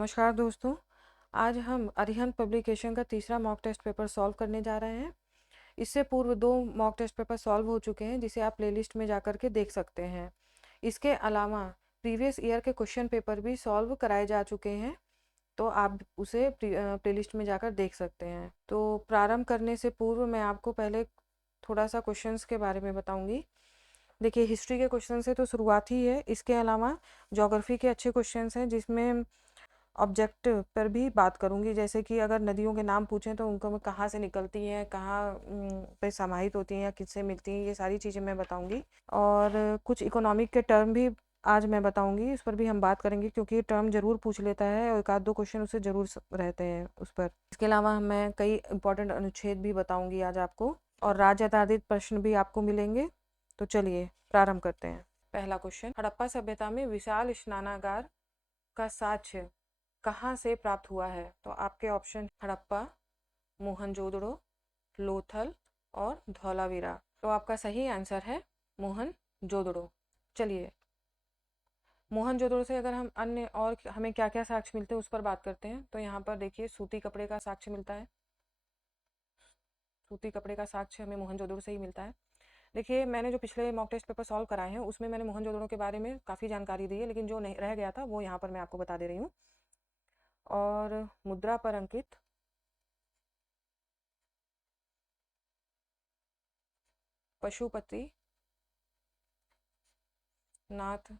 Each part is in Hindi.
नमस्कार दोस्तों। आज हम अरिहंत पब्लिकेशन का तीसरा मॉक टेस्ट पेपर सॉल्व करने जा रहे हैं। इससे पूर्व दो मॉक टेस्ट पेपर सॉल्व हो चुके हैं, जिसे आप प्लेलिस्ट में जाकर के देख सकते हैं। इसके अलावा प्रीवियस ईयर के क्वेश्चन पेपर भी सॉल्व कराए जा चुके हैं, तो आप उसे प्लेलिस्ट में जाकर देख सकते हैं। तो प्रारंभ करने से पूर्व मैं आपको पहले थोड़ा सा क्वेश्चंस के बारे में बताऊंगी। देखिए, हिस्ट्री के क्वेश्चन से तो शुरुआत ही है। इसके अलावा ज्योग्राफी के अच्छे क्वेश्चंस हैं, जिसमें ऑब्जेक्ट पर भी बात करूंगी। जैसे कि अगर नदियों के नाम पूछें तो उनको कहाँ से निकलती हैं, कहाँ पे समाहित होती हैं या किससे मिलती हैं, ये सारी चीज़ें मैं बताऊंगी। और कुछ इकोनॉमिक के टर्म भी आज मैं बताऊंगी, उस पर भी हम बात करेंगे, क्योंकि ये टर्म जरूर पूछ लेता है और एक आध दो क्वेश्चन उससे जरूर रहते हैं उस पर। इसके अलावा मैं कई इंपॉर्टेंट अनुच्छेद भी बताऊंगी आज आपको, और राज्य आधारित प्रश्न भी आपको मिलेंगे। तो चलिए प्रारंभ करते हैं। पहला क्वेश्चन, हड़प्पा सभ्यता में विशाल स्नानागार का साक्ष्य कहाँ से प्राप्त हुआ है? तो आपके ऑप्शन हड़प्पा, मोहनजोदड़ो, लोथल और धौलावीरा। तो आपका सही आंसर है मोहनजोदड़ो। चलिए, मोहनजोदड़ो से अगर हम अन्य और हमें क्या क्या साक्ष्य मिलते हैं उस पर बात करते हैं। तो यहाँ पर देखिए, सूती कपड़े का साक्ष्य मिलता है। सूती कपड़े का साक्ष्य हमें मोहनजोदड़ो से ही मिलता है। देखिए, मैंने जो पिछले मॉक टेस्ट पेपर सॉल्व कराए हैं उसमें मैंने मोहनजोदड़ो के बारे में काफ़ी जानकारी दी है, लेकिन जो नहीं रह गया था वो यहाँ पर मैं आपको बता दे रही हूँ। और मुद्रा पर अंकित पशुपति नाथ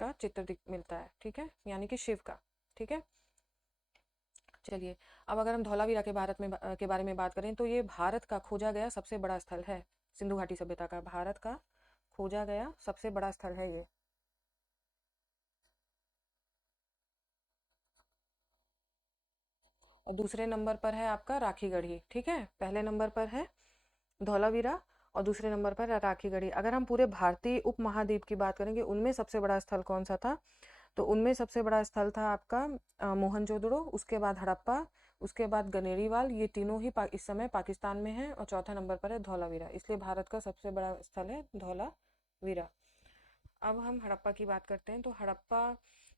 का चित्र मिलता है, ठीक है, यानी कि शिव का। ठीक है, चलिए, अब अगर हम धौलावीरा के बारे में बात करें तो ये भारत का खोजा गया सबसे बड़ा स्थल है। सिंधु घाटी सभ्यता का भारत का खोजा गया सबसे बड़ा स्थल है ये। और दूसरे नंबर पर है आपका राखीगढ़ी। ठीक है, पहले नंबर पर है धौलावीरा और दूसरे नंबर पर है राखीगढ़ी। अगर हम पूरे भारतीय उपमहाद्वीप की बात करेंगे, उनमें सबसे बड़ा स्थल कौन सा था? तो उनमें सबसे बड़ा स्थल था आपका मोहनजोदड़ो, उसके बाद हड़प्पा, उसके बाद गनेरीवाल। ये तीनों ही इस समय पाकिस्तान में है। और चौथा नंबर पर है धौलावीरा, इसलिए भारत का सबसे बड़ा स्थल है धौलावीरा। अब हम हड़प्पा की बात करते हैं। तो हड़प्पा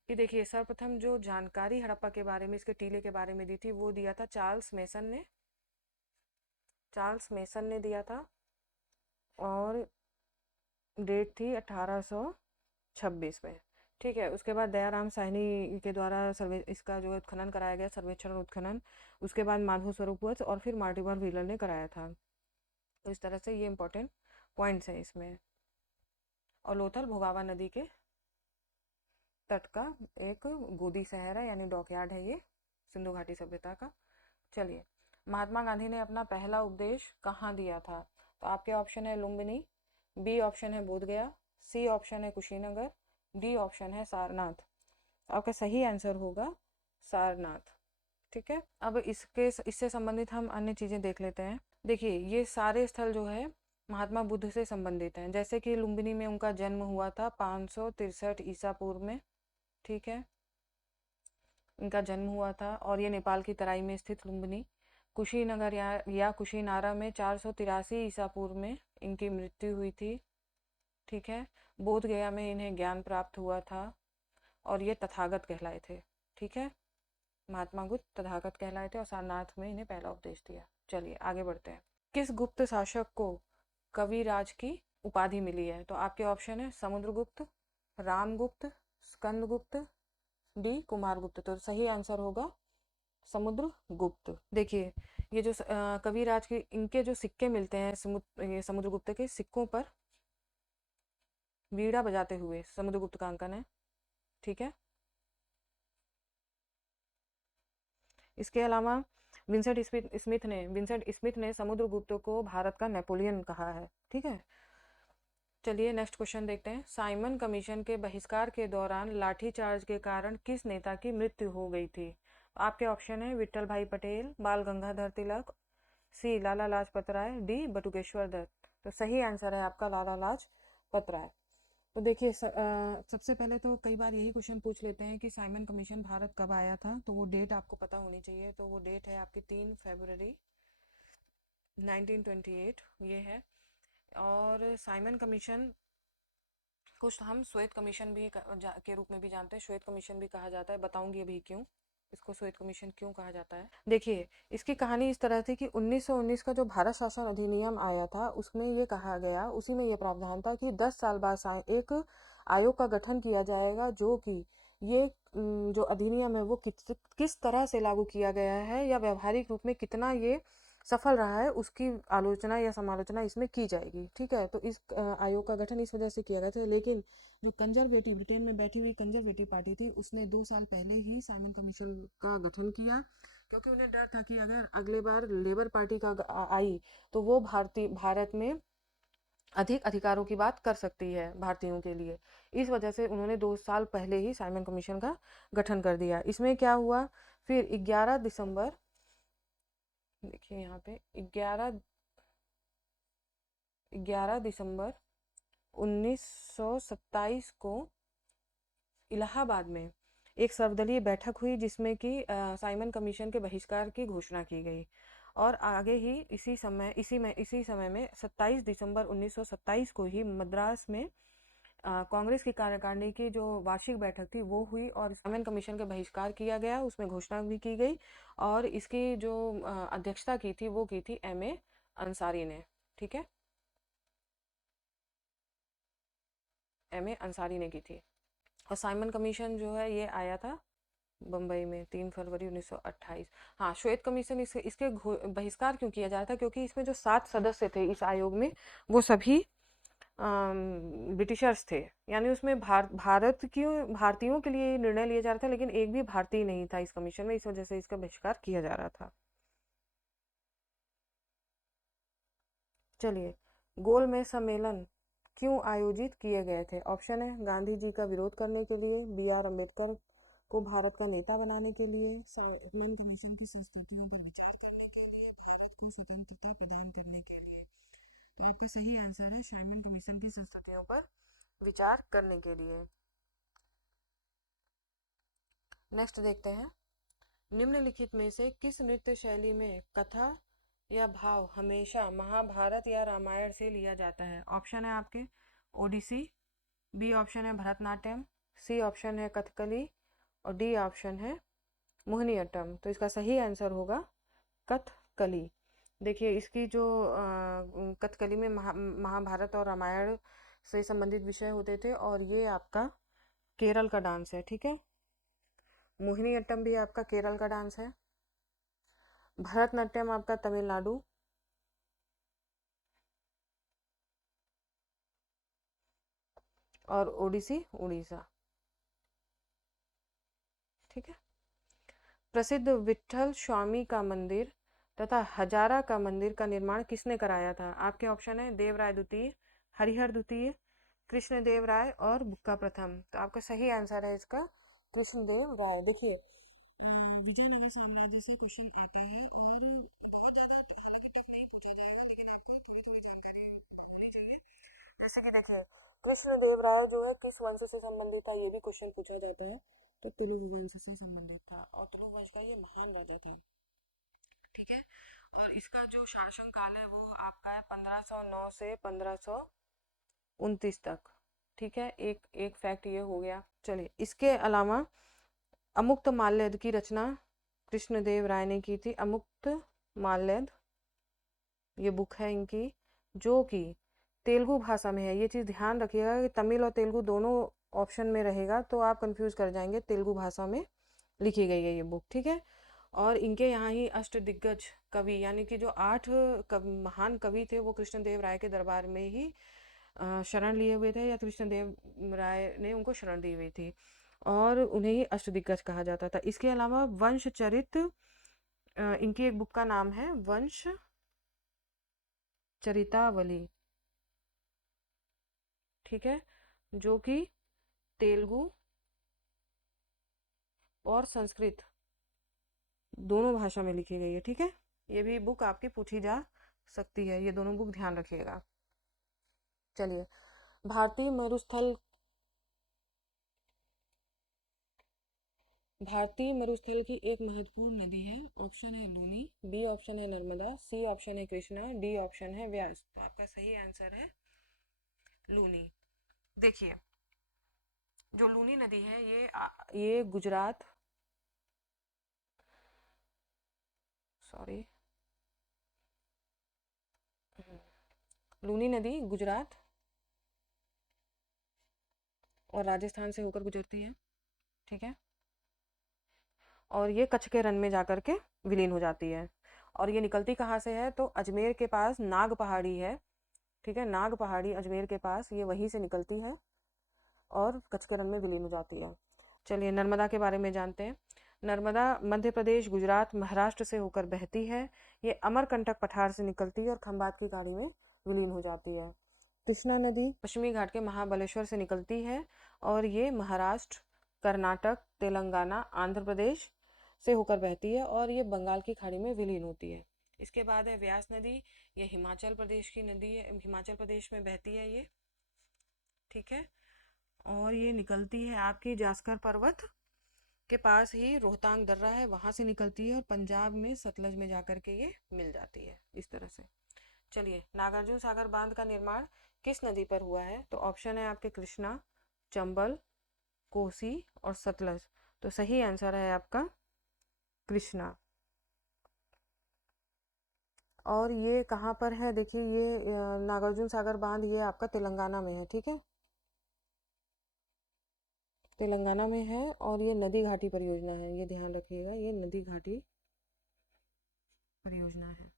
की देखिए, सर्वप्रथम जो जानकारी हड़प्पा के बारे में, इसके टीले के बारे में दी थी, वो दिया था चार्ल्स मेसन ने। चार्ल्स मेसन ने दिया था, और डेट थी 1826 में। ठीक है, उसके बाद दयाराम साहनी के द्वारा सर्वे इसका जो उत्खनन कराया गया, सर्वेक्षण और उत्खनन। उसके बाद माधव स्वरूप वत्स और फिर मार्टिबर व्हीलर ने कराया था। तो इस तरह से ये इंपॉर्टेंट पॉइंट्स हैं इसमें। और लोथल भोगावा नदी के तट का एक गोदी शहर है, यानी डॉकयार्ड है ये सिंधु घाटी सभ्यता का। चलिए, महात्मा गांधी ने अपना पहला उपदेश कहाँ दिया था? तो आपके ऑप्शन है लुम्बिनी, बी ऑप्शन है बोधगया, सी ऑप्शन है कुशीनगर, डी ऑप्शन है सारनाथ। आपका सही आंसर होगा सारनाथ। ठीक है, अब इससे संबंधित हम अन्य चीज़ें देख लेते हैं। देखिए, ये सारे स्थल जो है महात्मा बुद्ध से संबंधित हैं। जैसे कि लुम्बिनी में उनका जन्म हुआ था 563 ईसा पूर्व में। ठीक है, इनका जन्म हुआ था, और ये नेपाल की तराई में स्थित लुम्बिनी। कुशीनगर या कुशीनारा में 483 ईसा पूर्व में इनकी मृत्यु हुई थी। ठीक है, बोध गया में इन्हें ज्ञान प्राप्त हुआ था, और ये तथागत कहलाए थे। ठीक है, महात्मा बुद्ध तथागत कहलाए थे, और सारनाथ में इन्हें पहला उपदेश दिया। चलिए आगे बढ़ते हैं। किस गुप्त शासक को कविराज की उपाधि मिली है? तो आपके ऑप्शन है समुद्रगुप्त, रामगुप्त, स्कंदगुप्त, डी कुमारगुप्त। तो सही आंसर होगा समुद्रगुप्त। देखिए, ये जो कविराज के इनके जो सिक्के मिलते हैं, समुद्रगुप्त के सिक्कों पर वीणा बजाते हुए समुद्रगुप्त का अंकन है। ठीक है, इसके अलावा विंसेंट स्मिथ ने समुद्रगुप्त को भारत का नेपोलियन कहा है। ठीक है, चलिए नेक्स्ट क्वेश्चन देखते हैं। साइमन कमीशन के बहिष्कार के दौरान लाठीचार्ज के कारण किस नेता की मृत्यु हो गई थी? आपके ऑप्शन है विट्ठल भाई पटेल, बाल गंगाधर तिलक, सी लाला लाजपत राय, डी बटुकेश्वर दत्त। तो सही आंसर है आपका लाला लाजपत राय। तो देखिए, सबसे पहले तो कई बार यही क्वेश्चन पूछ लेते हैं कि साइमन कमीशन भारत कब आया था। तो वो डेट आपको पता होनी चाहिए। तो वो डेट है आपकी 3 फरवरी 1928, ये है। और साइमन कमीशन कुछ हम श्वेत कमीशन भी के रूप में भी जानते हैं, श्वेत कमीशन भी कहा जाता है, बताऊंगी अभी क्यों इसको श्वेत कमीशन क्यों कहा जाता है। देखिए, इसकी कहानी इस तरह थी कि 1919 का जो भारत शासन अधिनियम आया था उसमें ये कहा गया, उसी में ये प्रावधान था कि 10 साल बाद एक आयोग का गठन किया जाएगा जो कि ये जो अधिनियम है वो किस तरह से लागू किया गया है या व्यावहारिक रूप में कितना ये सफल रहा है उसकी आलोचना या समालोचना इसमें की जाएगी। ठीक है, तो इस आयोग का गठन इस वजह से किया गया था। लेकिन जो कंजर्वेटिव ब्रिटेन में बैठी हुई कंजर्वेटिव पार्टी थी उसने 2 साल पहले ही साइमन कमीशन का गठन किया, क्योंकि उन्हें डर था कि अगर अगले बार लेबर पार्टी का आई तो वो भारत में अधिक अधिकारों की बात कर सकती है भारतीयों के लिए। इस वजह से उन्होंने 2 साल पहले ही साइमन कमीशन का गठन कर दिया। इसमें क्या हुआ, फिर 11 दिसंबर, देखिए यहाँ पे 11 दिसंबर 1927 को इलाहाबाद में एक सर्वदलीय बैठक हुई जिसमें कि साइमन कमीशन के बहिष्कार की घोषणा की गई। और आगे ही इसी समय में 27 दिसंबर 1927 को ही मद्रास में कांग्रेस की कार्यकारिणी की जो वार्षिक बैठक थी वो हुई और साइमन कमीशन का बहिष्कार किया गया, उसमें घोषणा भी की गई। और इसकी जो अध्यक्षता की थी वो की थी M.A. अंसारी ने। ठीक है, M.A. अंसारी ने की थी। और साइमन कमीशन जो है ये आया था बम्बई में 3 फरवरी 1928। हाँ, श्वेत कमीशन इसके बहिष्कार क्यों किया जा रहा था, क्योंकि इसमें जो 7 सदस्य थे इस आयोग में वो सभी ब्रिटिशर्स थे। यानी उसमें भारतीयों के लिए निर्णय लिया जा रहा था, लेकिन एक भी भारतीय नहीं था इस कमीशन में, इस वजह से इसका बहिष्कार किया जा रहा था। चलिए, गोलमेज सम्मेलन क्यों आयोजित किए गए थे? ऑप्शन है गांधी जी का विरोध करने के लिए, B.R. अम्बेडकर को भारत का नेता बनाने के लिए, साइमन कमीशन की संस्तुतियों पर विचार करने के लिए, भारत को स्वतंत्रता प्रदान करने के लिए। तो आपका सही आंसर है साइमन कमीशन की संस्तुतियों पर विचार करने के लिए। नेक्स्ट देखते हैं, निम्नलिखित में से किस नृत्य शैली में कथा या भाव हमेशा महाभारत या रामायण से लिया जाता है? ऑप्शन है आपके ओडिसी, B ऑप्शन है भरतनाट्यम, C ऑप्शन है कथकली और D ऑप्शन है मोहिनीअट्टम। तो इसका सही आंसर होगा कथकली। देखिए, इसकी जो कथकली में महाभारत और रामायण से संबंधित विषय होते थे और ये आपका केरल का डांस है। ठीक है, मोहिनीअट्टम भी आपका केरल का डांस है, भरतनाट्यम आपका तमिलनाडु और ओडिसी उड़ीसा। ठीक है, प्रसिद्ध विट्ठल स्वामी का मंदिर तथा हजारा का मंदिर का निर्माण किसने कराया था? आपके ऑप्शन है देवराय द्वितीय, हरिहर द्वितीय, कृष्णदेव राय और बुक्का प्रथम। तो आपका सही आंसर है इसका कृष्णदेव राय। देखिए, विजयनगर साम्राज्य से क्वेश्चन आता है और बहुत ज़्यादा हालांकि टफ नहीं पूछा जाएगा, लेकिन आपको थोड़ी थोड़ी जानकारी होनी चाहिए। जैसे कि देखिए, कृष्णदेव राय जो है किस वंश से संबंधित था ये भी क्वेश्चन पूछा जाता है, तो तुलु वंश से संबंधित था और तुलु वंश का ये महान राजा था। ठीक है, और इसका जो शासन काल है वो आपका है 1509 से 1529 तक। ठीक है, एक फैक्ट ये हो गया। चलिए, इसके अलावा अमुक्त माल्यद की रचना कृष्णदेव राय ने की थी। अमुक्त माल्यद ये बुक है इनकी, जो कि तेलुगु भाषा में है। ये चीज़ ध्यान रखिएगा कि तमिल और तेलुगु दोनों ऑप्शन में रहेगा तो आप कंफ्यूज कर जाएंगे। तेलुगु भाषा में लिखी गई है ये बुक। ठीक है, और इनके यहाँ ही अष्टदिग्गज कवि यानी कि जो 8 महान कवि थे वो कृष्णदेव राय के दरबार में ही शरण लिए हुए थे, या कृष्णदेव राय ने उनको शरण दी हुई थी और उन्हें ही अष्टदिग्गज कहा जाता था। इसके अलावा वंश चरित, इनकी एक बुक का नाम है वंश चरितावली। ठीक है, जो कि तेलुगु और संस्कृत दोनों भाषा में लिखी गई है। ठीक है, ये भी बुक आपकी पूछी जा सकती है, ये दोनों बुक ध्यान रखिएगा। चलिए, भारतीय मरुस्थल भारतीय मरुस्थल की एक महत्वपूर्ण नदी है। ऑप्शन है लूनी, B ऑप्शन है नर्मदा, C ऑप्शन है कृष्णा, D ऑप्शन है व्यास। तो आपका सही आंसर है लूनी। देखिए, जो लूनी नदी है ये गुजरात, सॉरी, लूनी नदी गुजरात और राजस्थान से होकर गुजरती है, ठीक है। और ये कच्छ के रण में जाकर के विलीन हो जाती है। और ये निकलती कहाँ से है, तो अजमेर के पास नाग पहाड़ी है, ठीक है, नाग पहाड़ी अजमेर के पास, ये वहीं से निकलती है और कच्छ के रण में विलीन हो जाती है। चलिए नर्मदा के बारे में जानते हैं। नर्मदा मध्य प्रदेश, गुजरात, महाराष्ट्र से होकर बहती है। ये अमरकंटक पठार से निकलती है और खंबात की खाड़ी में विलीन हो जाती है। कृष्णा नदी पश्चिमी घाट के महाबलेश्वर से निकलती है और ये महाराष्ट्र, कर्नाटक, तेलंगाना, आंध्र प्रदेश से होकर बहती है और ये बंगाल की खाड़ी में विलीन होती है। इसके बाद है व्यास नदी, ये हिमाचल प्रदेश की नदी है, हिमाचल प्रदेश में बहती है ये, ठीक है। और ये निकलती है आपकी जास्कर पर्वत के पास ही, रोहतांग दर्रा है वहां से निकलती है और पंजाब में सतलज में जाकर के ये मिल जाती है इस तरह से। चलिए नागार्जुन सागर बांध का निर्माण किस नदी पर हुआ है, तो ऑप्शन है आपके कृष्णा, चंबल, कोसी और सतलज। तो सही आंसर है आपका कृष्णा। और ये कहाँ पर है, देखिए ये नागार्जुन सागर बांध ये आपका तेलंगाना में है, ठीक है, तेलंगाना में है। और ये नदी घाटी परियोजना है, ये ध्यान रखिएगा, ये नदी घाटी परियोजना है।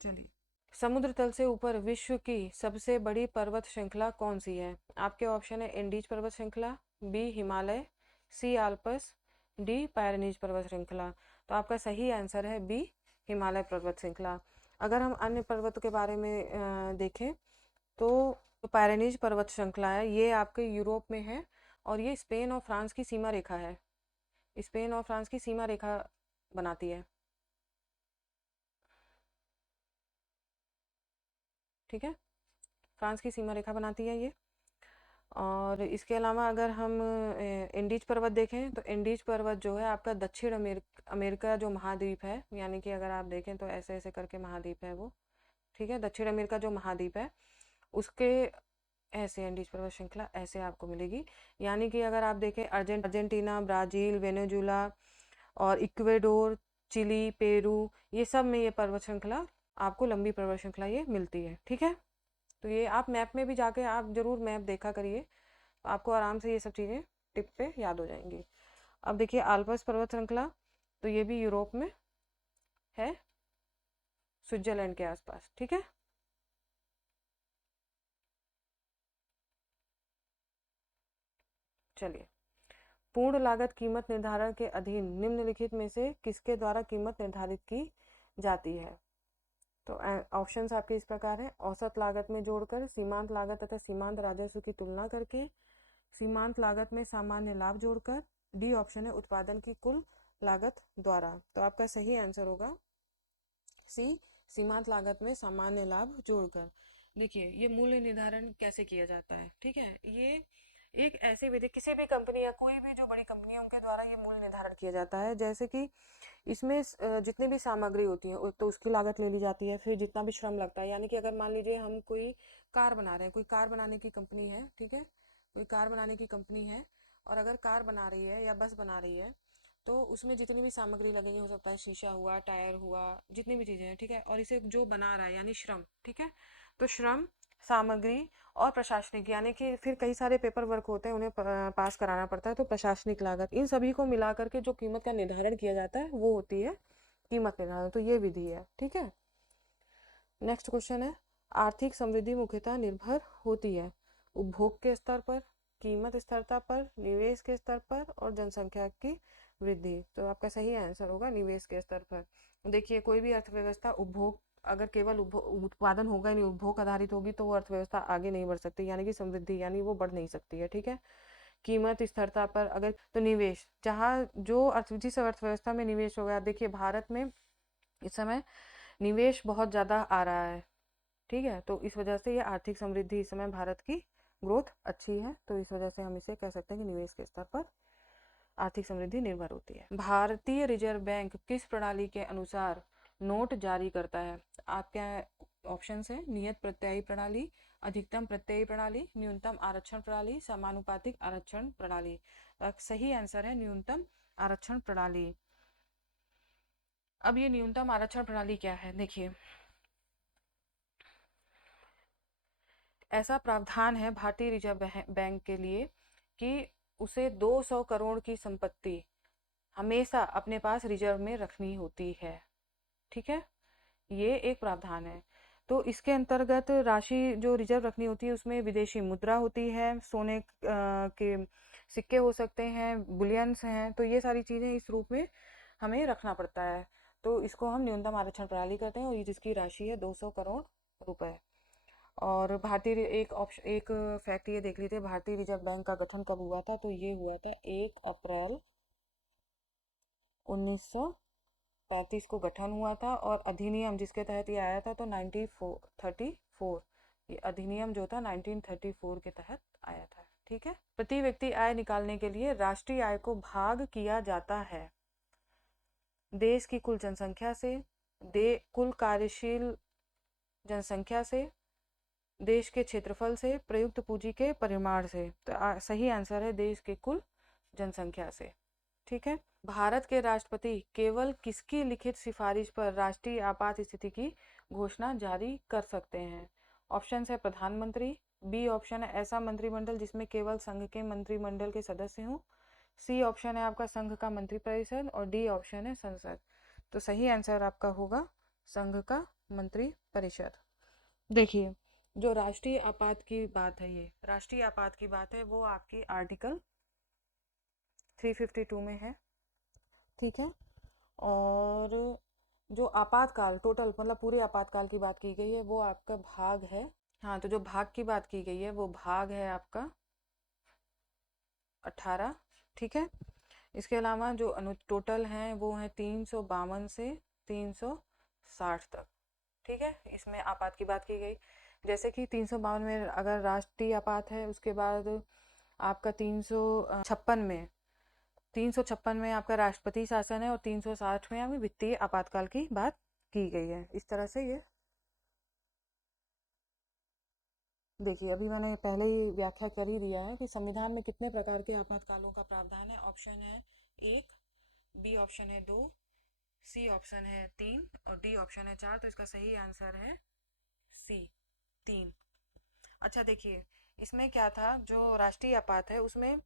चलिए समुद्र तल से ऊपर विश्व की सबसे बड़ी पर्वत श्रृंखला कौन सी है, आपके ऑप्शन है एंडीज पर्वत श्रृंखला, बी हिमालय, सी आल्पस, डी पायरेनीज पर्वत श्रृंखला। तो आपका सही आंसर है बी हिमालय पर्वत श्रृंखला। अगर हम अन्य पर्वतों के बारे में देखें तो पायरेनीज पर्वत श्रृंखला है, ये आपके यूरोप में है और ये स्पेन और फ्रांस की सीमा रेखा है, स्पेन और फ्रांस की सीमा रेखा बनाती है, ठीक है, फ्रांस की सीमा रेखा बनाती है ये। और इसके अलावा अगर हम इंडीज पर्वत देखें तो इंडीज पर्वत जो है आपका दक्षिण अमेरिका जो महाद्वीप है, यानी कि अगर आप देखें तो ऐसे ऐसे करके महाद्वीप है वो, ठीक है, दक्षिण अमेरिका जो महाद्वीप है उसके ऐसे इंडीज पर्वत श्रृंखला ऐसे आपको मिलेगी। यानी कि अगर आप देखें अर्जेंटीना, ब्राज़ील, वेनेजुला और इक्वेडोर, चिली, पेरू, ये सब में ये पर्वत श्रृंखला आपको लंबी पर्वत श्रृंखला ये मिलती है, ठीक है। तो ये आप मैप में भी जाके आप जरूर मैप देखा करिए, आपको आराम से ये सब चीज़ें टिप पे याद हो जाएंगी। अब देखिए आल्प्स पर्वत श्रृंखला, तो ये भी यूरोप में है, स्विट्जरलैंड के आसपास, ठीक है। चलिए पूर्ण लागत कीमत निर्धारण के अधीन निम्नलिखित में से किसके द्वारा कीमत निर्धारित की जाती है, तो ऑप्शंस आपके इस प्रकार हैं, औसत लागत में जोड़कर, सीमांत लागत तथा सीमांत राजस्व की तुलना करके, सीमांत लागत में सामान्य लाभ जोड़कर, डी ऑप्शन है उत्पादन की कुल लागत द्वारा। तो आपका सही आंसर होगा सी, सीमांत लागत में सामान्य लाभ जोड़कर। देखिए ये मूल्य निर्धारण कैसे किया जाता है, ठीक है, ये एक ऐसी विधि किसी भी कंपनी या कोई भी जो बड़ी कंपनी है उनके द्वारा ये मूल्य निर्धारण किया जाता है। जैसे कि इसमें जितनी भी सामग्री होती है तो उसकी लागत ले ली जाती है, फिर जितना भी श्रम लगता है, यानी कि अगर मान लीजिए हम कोई कार बना रहे हैं, कोई कार बनाने की कंपनी है, ठीक है, कोई कार बनाने की कंपनी है और अगर कार बना रही है या बस बना रही है तो उसमें जितनी भी सामग्री लगेगी, हो सकता है शीशा हुआ, टायर हुआ, जितनी भी चीज़ें हैं, ठीक है, और इसे जो बना रहा है यानी श्रम, ठीक है, तो श्रम, सामग्री और प्रशासनिक, यानी कि फिर कई सारे पेपर वर्क होते हैं उन्हें पास कराना पड़ता है, तो प्रशासनिक लागत, इन सभी को मिला करके जो कीमत का निर्धारण किया जाता है वो होती है कीमत निर्धारण। तो ये विधि है, ठीक है। नेक्स्ट क्वेश्चन है, आर्थिक समृद्धि मुख्यतः निर्भर होती है उपभोग के स्तर पर, कीमत स्थिरता पर, निवेश के स्तर पर और जनसंख्या की वृद्धि। तो आपका सही आंसर होगा निवेश के स्तर पर। देखिए कोई भी अर्थव्यवस्था उपभोग, अगर केवल उत्पादन होगा ही नहीं, उपभोग आधारित होगी तो वो अर्थव्यवस्था आगे नहीं बढ़ सकती, यानी कि समृद्धि यानी वो बढ़ नहीं सकती है, ठीक है। कीमत स्थिरता पर अगर, तो निवेश, जहाँ जो जिस अर्थव्यवस्था में निवेश होगा, देखिए भारत में इस समय निवेश बहुत ज़्यादा आ रहा है, ठीक है, तो इस वजह से ये आर्थिक समृद्धि इस समय भारत की ग्रोथ अच्छी है, तो इस वजह से हम इसे कह सकते हैं कि निवेश के स्तर पर आर्थिक समृद्धि निर्भर होती है। भारतीय रिजर्व बैंक किस प्रणाली के अनुसार नोट जारी करता है, आपके ऑप्शन है नियत प्रत्यायी प्रणाली, अधिकतम प्रत्ययी प्रणाली, न्यूनतम आरक्षण प्रणाली, समानुपातिक आरक्षण प्रणाली। सही आंसर है न्यूनतम आरक्षण प्रणाली। अब ये न्यूनतम आरक्षण प्रणाली क्या है, देखिए ऐसा प्रावधान है भारतीय रिजर्व बैंक के लिए कि उसे 200 करोड़ की संपत्ति हमेशा अपने पास रिजर्व में रखनी होती है। ठीक है, ये एक प्रावधान है। तो इसके अंतर्गत राशि जो रिजर्व रखनी होती है उसमें विदेशी मुद्रा होती है, सोने के सिक्के हो सकते हैं, बुलियंस हैं, तो ये सारी चीज़ें इस रूप में हमें रखना पड़ता है। तो इसको हम न्यूनतम आरक्षण प्रणाली करते हैं और ये जिसकी राशि है 200 करोड़ रुपए। और एक फैक्ट ये देख लीजिए, भारतीय रिजर्व बैंक का गठन कब हुआ था, तो ये हुआ था 1 अप्रैल 1935 को गठन हुआ था। और अधिनियम जिसके तहत ये आया था तो 1934, ये अधिनियम जो था 1934 के तहत आया था। ठीक है, प्रति व्यक्ति आय निकालने के लिए राष्ट्रीय आय को भाग किया जाता है देश की कुल जनसंख्या से, कुल कार्यशील जनसंख्या से, देश के क्षेत्रफल से, प्रयुक्त पूंजी के परिमाण से। तो सही आंसर है देश के कुल जनसंख्या से। ठीक है, भारत के राष्ट्रपति केवल किसकी लिखित सिफारिश पर राष्ट्रीय आपात स्थिति की घोषणा जारी कर सकते हैं? ऑप्शन है प्रधानमंत्री, बी ऑप्शन है ऐसा मंत्रिमंडल जिसमें केवल संघ के मंत्रिमंडल के सदस्य हों, सी ऑप्शन है आपका संघ का मंत्रिपरिषद, और डी ऑप्शन है संसद। तो सही आंसर आपका होगा संघ का मंत्रिपरिषद। देखिए जो राष्ट्रीय आपात की बात है, ये राष्ट्रीय आपात की बात है, वो आपकी आर्टिकल 352 में है। ठीक है, और जो आपातकाल टोटल मतलब पूरे आपातकाल की बात की गई है वो आपका भाग है, हाँ तो जो भाग की बात की गई है वो भाग है आपका 18। ठीक है, इसके अलावा जो टोटल हैं वो हैं 352 से 360 तक। ठीक है, इसमें आपात की बात की गई, जैसे कि 352 में अगर राष्ट्रीय आपात है, उसके बाद आपका 356 में आपका राष्ट्रपति शासन है, और 360 में आपकी वित्तीय आपातकाल की बात की गई है। इस तरह से ये देखिए, अभी मैंने पहले ही व्याख्या कर ही दिया है कि संविधान में कितने प्रकार के आपातकालों का प्रावधान है। ऑप्शन है 1, बी ऑप्शन है 2, सी ऑप्शन है 3 और डी ऑप्शन है 4। तो इसका सही आंसर है सी, 3। अच्छा देखिए, इसमें क्या था, जो राष्ट्रीय आपात है उसमें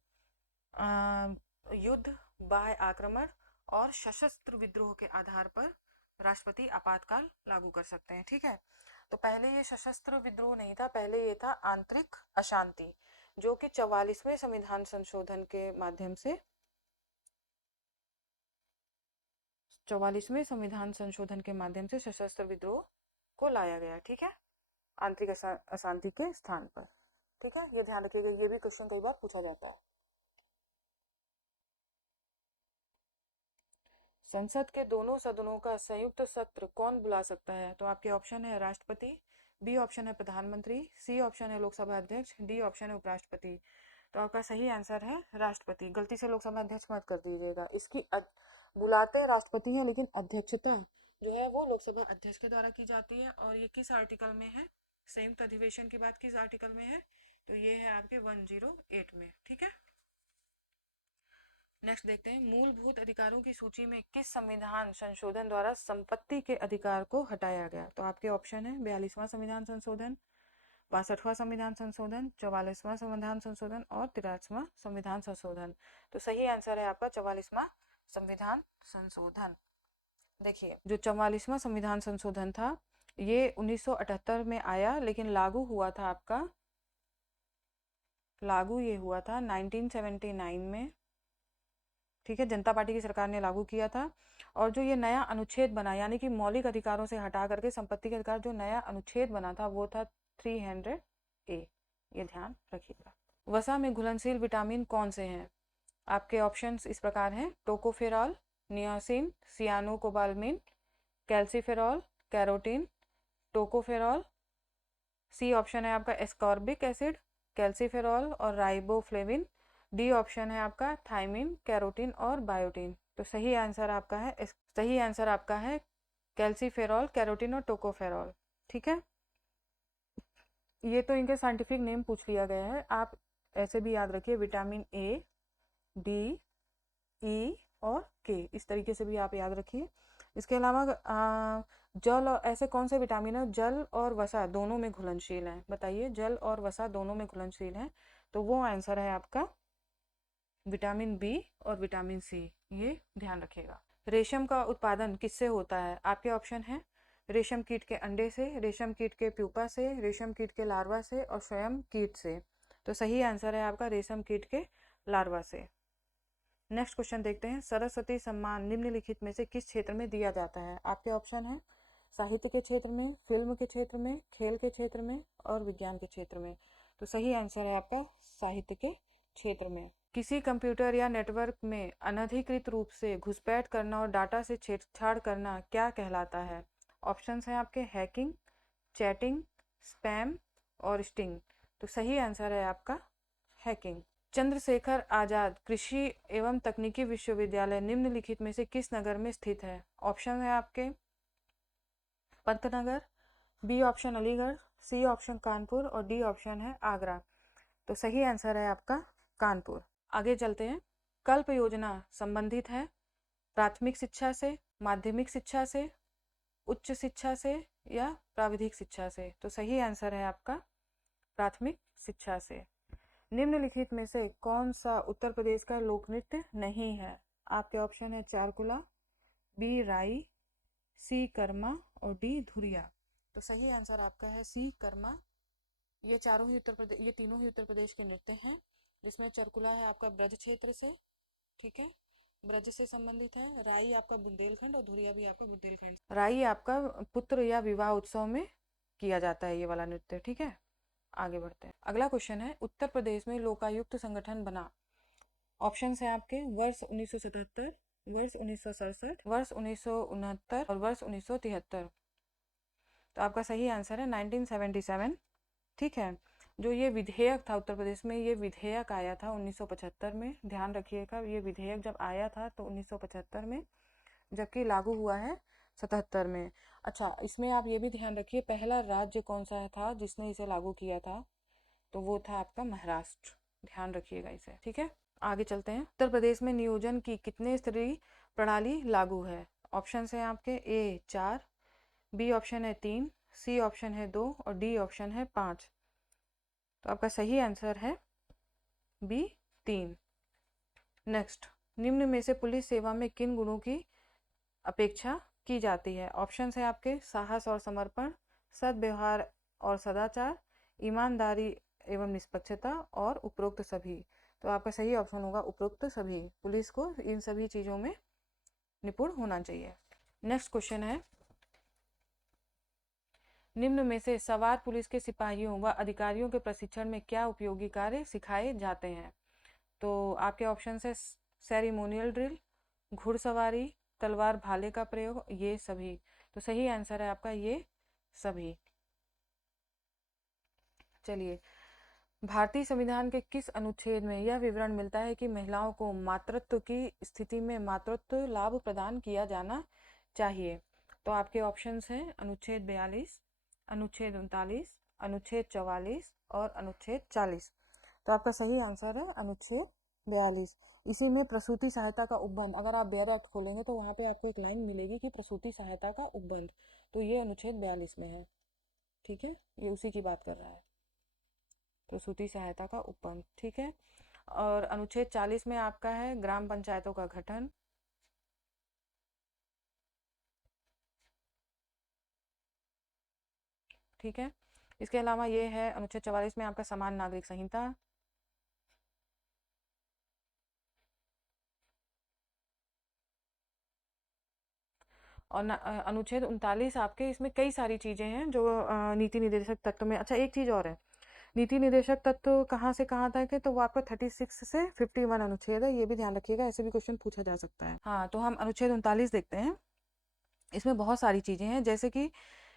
युद्ध, बाह्य आक्रमण और सशस्त्र विद्रोह के आधार पर राष्ट्रपति आपातकाल लागू कर सकते हैं। ठीक है, तो पहले ये सशस्त्र विद्रोह नहीं था, पहले ये था आंतरिक अशांति, जो कि 44वें संविधान संशोधन के माध्यम से 44वें संविधान संशोधन के माध्यम से सशस्त्र विद्रोह को लाया गया। ठीक है, आंतरिक अशांति के स्थान पर। ठीक है, ये ध्यान रखिएगा, ये भी क्वेश्चन कई बार पूछा जाता है। संसद के दोनों सदनों का संयुक्त सत्र कौन बुला सकता है? तो आपके ऑप्शन है राष्ट्रपति, बी ऑप्शन है प्रधानमंत्री, सी ऑप्शन है लोकसभा अध्यक्ष, डी ऑप्शन है उपराष्ट्रपति। तो आपका सही आंसर है राष्ट्रपति। गलती से लोकसभा अध्यक्ष मत कर दीजिएगा, इसकी बुलाते राष्ट्रपति हैं लेकिन अध्यक्षता जो है वो लोकसभा अध्यक्ष के द्वारा की जाती है। और ये किस आर्टिकल में है, संयुक्त अधिवेशन की बात किस आर्टिकल में है, तो ये है आपके 108 में। ठीक है, नेक्स्ट देखते हैं, मूलभूत अधिकारों की सूची में किस संविधान संशोधन द्वारा संपत्ति के अधिकार को हटाया गया? तो आपके ऑप्शन है 42वां संविधान संशोधन, 62वां संविधान संशोधन, 44वां संविधान संशोधन और 83वां संविधान संशोधन। तो सही आंसर है आपका 44वां संविधान संशोधन। देखिए, जो 44वां संविधान संशोधन था ये 1978 में आया, लेकिन लागू ये हुआ था 1979 में। ठीक है, जनता पार्टी की सरकार ने लागू किया था। और जो ये नया अनुच्छेद बना, यानी कि मौलिक अधिकारों से हटा करके संपत्ति के अधिकार, जो नया अनुच्छेद बना था वो था 300A। ये ध्यान रखिएगा। वसा में घुलनशील विटामिन कौन से हैं? आपके ऑप्शंस इस प्रकार हैं, tocopherol, niacin, cyanocobalamin, calciferol, carotene, tocopherol. C option है आपका एस्कॉर्बिक एसिड, कैल्सीफेरॉल और राइबोफ्लेविन। डी ऑप्शन है आपका थायमिन, कैरोटीन और बायोटीन। तो सही आंसर आपका है कैल्सीफेरॉल, कैरोटीन और टोकोफेरॉल। ठीक है, ये तो इनके साइंटिफिक नेम पूछ लिया गया है, आप ऐसे भी याद रखिए, विटामिन ए, डी, ई और के, इस तरीके से भी आप याद रखिए। इसके अलावा जल और ऐसे कौन से विटामिन है जल और वसा दोनों में घुलनशील हैं, बताइए, जल और वसा दोनों में घुलनशील हैं, तो वो आंसर है आपका विटामिन बी और विटामिन सी, ये ध्यान रखिएगा। रेशम का उत्पादन किससे होता है? आपके ऑप्शन है रेशम कीट के अंडे से, रेशम कीट के प्यूपा से, रेशम कीट के लार्वा से और स्वयं कीट से। तो सही आंसर है आपका रेशम कीट के लार्वा से। नेक्स्ट क्वेश्चन देखते हैं, सरस्वती सम्मान निम्नलिखित में से किस क्षेत्र में दिया जाता है? आपके ऑप्शन है साहित्य के क्षेत्र में, फिल्म के क्षेत्र में, खेल के क्षेत्र में और विज्ञान के क्षेत्र में। तो सही आंसर है आपका साहित्य के क्षेत्र में। किसी कंप्यूटर या नेटवर्क में अनधिकृत रूप से घुसपैठ करना और डाटा से छेड़छाड़ करना क्या कहलाता है? ऑप्शंस हैं आपके हैकिंग, चैटिंग, स्पैम और स्टिंग। तो सही आंसर है आपका हैकिंग। चंद्रशेखर आजाद कृषि एवं तकनीकी विश्वविद्यालय निम्नलिखित में से किस नगर में स्थित है? ऑप्शन है आपके Pantnagar, B option Aligarh, C option Kanpur और डी ऑप्शन है आगरा। तो सही आंसर है आपका कानपुर। आगे चलते हैं, कल्प योजना संबंधित है प्राथमिक शिक्षा से, माध्यमिक शिक्षा से, उच्च शिक्षा से या प्राविधिक शिक्षा से? तो सही आंसर है आपका प्राथमिक शिक्षा से। निम्नलिखित में से कौन सा उत्तर प्रदेश का लोक नृत्य नहीं है? आपके ऑप्शन है चारकुला, बी राई, सी कर्मा और डी धुरिया। तो सही आंसर आपका है सी कर्मा। ये चारों ही उत्तर प्रदेश, ये तीनों ही उत्तर प्रदेश के नृत्य हैं, जिसमें चरकुला है आपका ब्रज क्षेत्र से, ठीक है, ब्रज से संबंधित है, राई आपका बुंदेलखंड और धुरिया भी आपका बुंदेलखंड। राई आपका पुत्र या विवाह उत्सव में किया जाता है ये वाला नृत्य, ठीक है। आगे बढ़ते हैं, अगला क्वेश्चन है, उत्तर प्रदेश में लोकायुक्त संगठन बना। ऑप्शन है आपके वर्ष 1977, वर्ष 1967, वर्ष 1969 और वर्ष 1973। तो आपका सही आंसर है 1977, ठीक है। जो ये विधेयक था उत्तर प्रदेश में, ये विधेयक आया था 1975 में, ध्यान रखिएगा, ये विधेयक जब आया था तो 1975 में, जबकि लागू हुआ है 77 में। अच्छा, इसमें आप ये भी ध्यान रखिए, पहला राज्य कौन सा था जिसने इसे लागू किया था? तो वो था आपका महाराष्ट्र, ध्यान रखिएगा इसे, ठीक है। आगे चलते हैं, उत्तर प्रदेश में नियोजन की कितने स्तरीय प्रणाली लागू है? ऑप्शन है आपके ए 4, बी ऑप्शन है 3, सी ऑप्शन है 2 और डी ऑप्शन है 5। तो आपका सही आंसर है बी 3। नेक्स्ट, निम्न में से पुलिस सेवा में किन गुणों की अपेक्षा की जाती है? ऑप्शन है आपके साहस और समर्पण, सद्व्यवहार और सदाचार, ईमानदारी एवं निष्पक्षता और उपरोक्त सभी। तो आपका सही ऑप्शन होगा उपरोक्त सभी, पुलिस को इन सभी चीज़ों में निपुण होना चाहिए। नेक्स्ट क्वेश्चन है, निम्न में से सवार पुलिस के सिपाहियों व अधिकारियों के प्रशिक्षण में क्या उपयोगी कार्य सिखाए जाते हैं? तो आपके ऑप्शन है सेरेमोनियल ड्रिल, घुड़सवारी, तलवार भाले का प्रयोग, ये सभी। तो सही आंसर है आपका ये सभी। चलिए, भारतीय संविधान के किस अनुच्छेद में यह विवरण मिलता है कि महिलाओं को मातृत्व की स्थिति में मातृत्व लाभ प्रदान किया जाना चाहिए? तो आपके ऑप्शंस हैं अनुच्छेद 42, अनुच्छेद 39, अनुच्छेद 44 और अनुच्छेद 40। तो आपका सही आंसर है अनुच्छेद 42। इसी में प्रसूति सहायता का उपबंध, अगर आप बेयर एक्ट खोलेंगे तो वहाँ पे आपको एक लाइन मिलेगी कि प्रसूति सहायता का उपबंध, तो ये अनुच्छेद 42 में है, ठीक है, ये उसी की बात कर रहा है, प्रसूति सहायता का उपबंध, ठीक है। और अनुच्छेद 40 में आपका है ग्राम पंचायतों का गठन, ठीक है। इसके अलावा ये है अनुच्छेद 44 में आपका समान नागरिक संहिता, और अनुच्छेद 39 आपके, इसमें कई सारी चीज़ें हैं जो नीति निर्देशक तत्व में। अच्छा, एक चीज़ और है, नीति निर्देशक तत्व कहाँ से कहाँ तक है? तो वो आपका 36 से 51 अनुच्छेद है, ये भी ध्यान रखिएगा, ऐसे भी क्वेश्चन पूछा जा सकता है। हाँ, तो हम अनुच्छेद 39 देखते हैं। इसमें बहुत सारी चीज़ें हैं, जैसे कि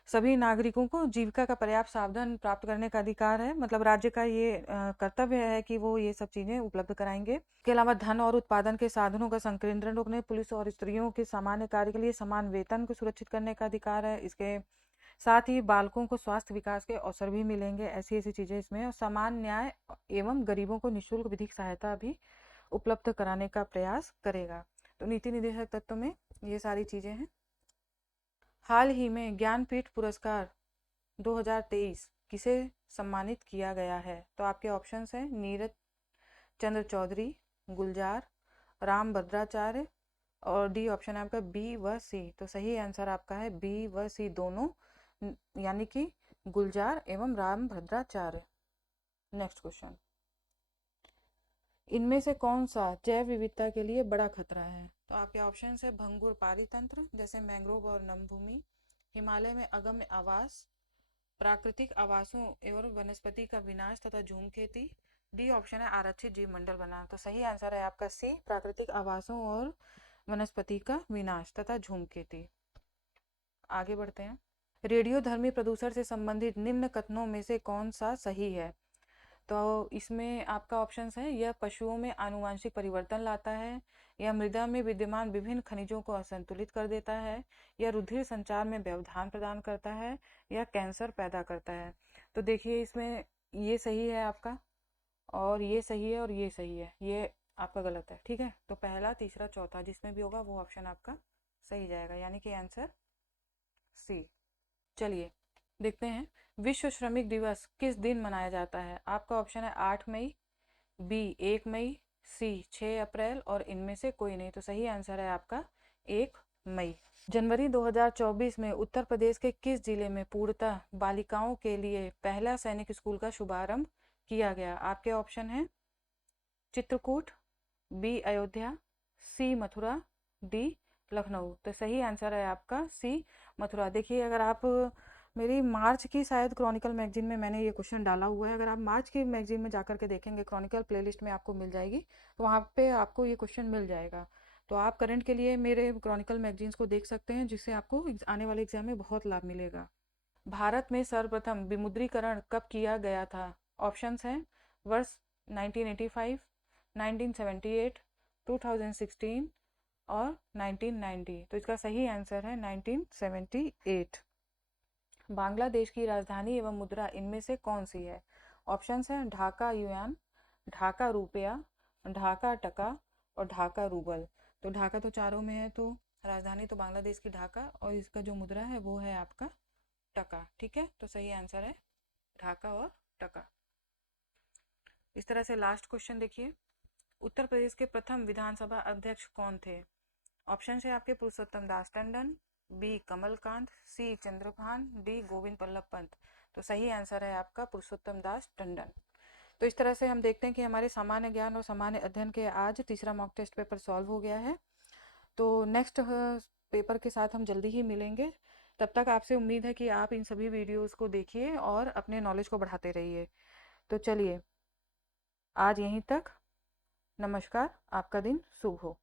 सभी नागरिकों को जीविका का पर्याप्त साधन प्राप्त करने का अधिकार है, मतलब राज्य का ये कर्तव्य है कि वो ये सब चीज़ें उपलब्ध कराएंगे। इसके अलावा धन और उत्पादन के साधनों का संकेंद्रण रोकने, पुलिस और स्त्रियों के सामान्य कार्य के लिए समान वेतन को सुरक्षित करने का अधिकार है। इसके साथ ही बालकों को स्वास्थ्य विकास के अवसर भी मिलेंगे, ऐसी ऐसी चीज़ें इसमें। और समान न्याय एवं गरीबों को निःशुल्क विधिक सहायता भी उपलब्ध कराने का प्रयास करेगा। तो नीति निर्देशक तत्व में ये सारी चीज़ें हैं। हाल ही में ज्ञानपीठ पुरस्कार 2023 किसे सम्मानित किया गया है? तो आपके ऑप्शंस हैं नीरज चंद्र चौधरी, गुलजार, राम भद्राचार्य और डी ऑप्शन है आपका बी व सी। तो सही आंसर आपका है बी व सी दोनों, यानी कि गुलजार एवं राम भद्राचार्य। नेक्स्ट क्वेश्चन, इनमें से कौन सा जैव विविधता के लिए बड़ा खतरा है? तो आपके ऑप्शन है भंगुर पारितंत्र जैसे मैंग्रोव और नमभूमि, हिमालय में अगम्य आवास, प्राकृतिक आवासों एवं वनस्पति का विनाश तथा झूम खेती, डी ऑप्शन है आरक्षित जीव मंडल बनाना। तो सही आंसर है आपका सी, प्राकृतिक आवासों और वनस्पति का विनाश तथा झूम खेती। आगे बढ़ते हैं, रेडियोधर्मी प्रदूषण से संबंधित निम्न कथनों में से कौन सा सही है? तो इसमें आपका ऑप्शन है यह पशुओं में आनुवांशिक परिवर्तन लाता है, या मृदा में विद्यमान विभिन्न खनिजों को असंतुलित कर देता है, या रुधिर संचार में व्यवधान प्रदान करता है, या कैंसर पैदा करता है। तो देखिए इसमें ये सही है आपका, और ये सही है, और ये सही है, ये आपका गलत है। ठीक है, तो पहला तीसरा चौथा जिसमें भी होगा वो ऑप्शन आपका सही जाएगा, यानी कि आंसर सी। चलिए देखते हैं, विश्व श्रमिक दिवस किस दिन मनाया जाता है? आपका ऑप्शन है 8 मई, बी 1 मई, सी 6 अप्रैल और इनमें से कोई नहीं। तो सही आंसर है आपका 1 मई। जनवरी 2024 में उत्तर प्रदेश के किस जिले में पूर्णतः बालिकाओं के लिए पहला सैनिक स्कूल का शुभारंभ किया गया? आपके ऑप्शन हैं चित्रकूट, बी अयोध्या, सी मथुरा, डी लखनऊ। तो सही आंसर है आपका सी मथुरा। देखिए अगर आप मेरी मार्च की शायद क्रॉनिकल मैगजीन में मैंने ये क्वेश्चन डाला हुआ है, अगर आप मार्च की मैगजीन में जाकर के देखेंगे क्रॉनिकल प्लेलिस्ट में आपको मिल जाएगी, तो वहाँ पे आपको ये क्वेश्चन मिल जाएगा। तो आप करंट के लिए मेरे क्रॉनिकल मैगजीन्स को देख सकते हैं, जिससे आपको आने वाले एग्जाम में बहुत लाभ मिलेगा। भारत में सर्वप्रथम विमुद्रीकरण कब किया गया था? ऑप्शंस हैं वर्ष 1985, 1978, 2016 और 1990। तो इसका सही आंसर है 1978। बांग्लादेश की राजधानी एवं मुद्रा इनमें से कौन सी है? ऑप्शंस हैं ढाका युआन, ढाका रुपया, ढाका टका और ढाका रूबल। तो ढाका तो चारों में है, तो राजधानी तो बांग्लादेश की ढाका, और इसका जो मुद्रा है वो है आपका टका। ठीक है, तो सही आंसर है ढाका और टका। इस तरह से लास्ट क्वेश्चन देखिए, उत्तर प्रदेश के प्रथम विधानसभा अध्यक्ष कौन थे? ऑप्शन है आपके पुरुषोत्तम दास टंडन, बी कमलकांत, सी चंद्रभान, डी गोविंद बल्लभ पंत। तो सही आंसर है आपका पुरुषोत्तम दास टंडन। तो इस तरह से हम देखते हैं कि हमारे सामान्य ज्ञान और सामान्य अध्ययन के आज तीसरा मॉक टेस्ट पेपर सॉल्व हो गया है। तो नेक्स्ट पेपर के साथ हम जल्दी ही मिलेंगे। तब तक आपसे उम्मीद है कि आप इन सभी वीडियोस को देखिए और अपने नॉलेज को बढ़ाते रहिए। तो चलिए आज यहीं तक, नमस्कार, आपका दिन शुभ हो।